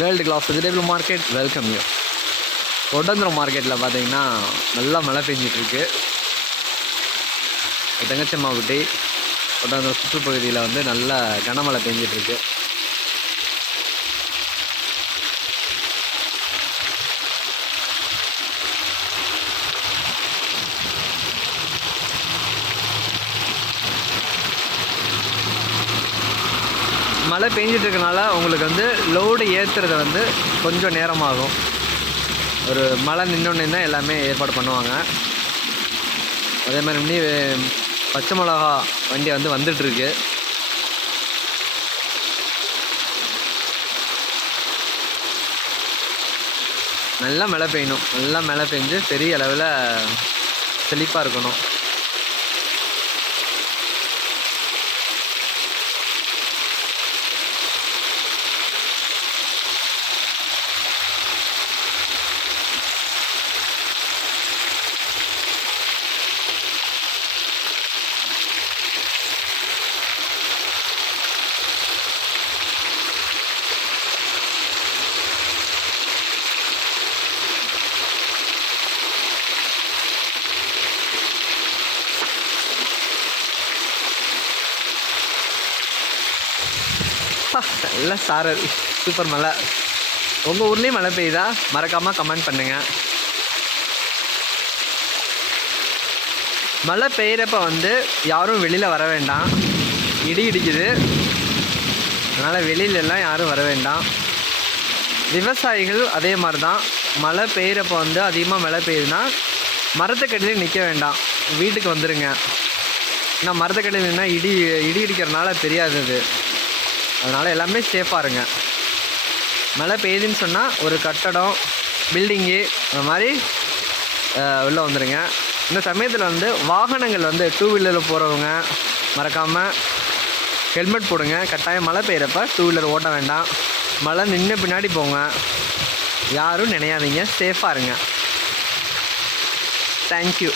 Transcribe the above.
World class vegetable market welcome you. Oddanchatram மார்க்கெட்டில் பார்த்தீங்கன்னா நல்லா மழை பெஞ்சிட்ருக்கு. தங்கச்சம்மாபட்டி ஒட்டந்திரம் சுற்றுப்பகுதியில் வந்து நல்லா கனமழை பெஞ்சிட்ருக்கு. மழை பெஞ்சிட்ருக்கனால உங்களுக்கு வந்து லோடு ஏற்றுறது வந்து கொஞ்சம் நேரமாகும். ஒரு மழை நின்னோடனே தான் எல்லாமே ஏற்பாடு பண்ணுவாங்க. அதே மாதிரி பச்சை மிளகா வண்டி வந்து வந்துட்டுருக்கு. நல்லா மழை பெய்யணும். நல்லா மழை பெஞ்சு பெரிய அளவில் செழிப்பாக இருக்கணும். நல்ல சாரல், சூப்பர் மழை. உங்கள் ஊர்லேயும் மழை பெய்யுதா? மறக்காமல் கமெண்ட் பண்ணுங்கள். மழை பெய்கிறப்ப வந்து யாரும் வெளியில் வர வேண்டாம். இடி இடிக்குது, அதனால் வெளியிலலாம் யாரும் வர வேண்டாம். விவசாயிகள் அதே மாதிரி தான். மழை பெய்கிறப்ப வந்து அதிகமாக மழை பெய்யுதுன்னா மரத்துக்கடியில் நிற்க வேண்டாம், வீட்டுக்கு வந்துடுங்க. ஏன்னா மரத்துக்கடியில் நின்னா இடி இடிக்கிறனால தெரியாது அது. அதனால் எல்லாமே சேஃபாக இருங்க. மழை பெய்யுதுன்னு சொன்னால் ஒரு கட்டடம், பில்டிங்கு அந்த மாதிரி உள்ளே வந்துடுங்க. இந்த சமயத்தில் வந்து வாகனங்கள் வந்து டூ வீலரில் போகிறவங்க மறக்காமல் ஹெல்மெட் போடுங்க. கட்டாயம் மழை பெய்கிறப்ப டூ வீலர் ஓட்ட வேண்டாம். மழை நின்று பின்னாடி போங்க. யாரும் நினையாதீங்க, சேஃபாக இருங்க. தேங்க்யூ.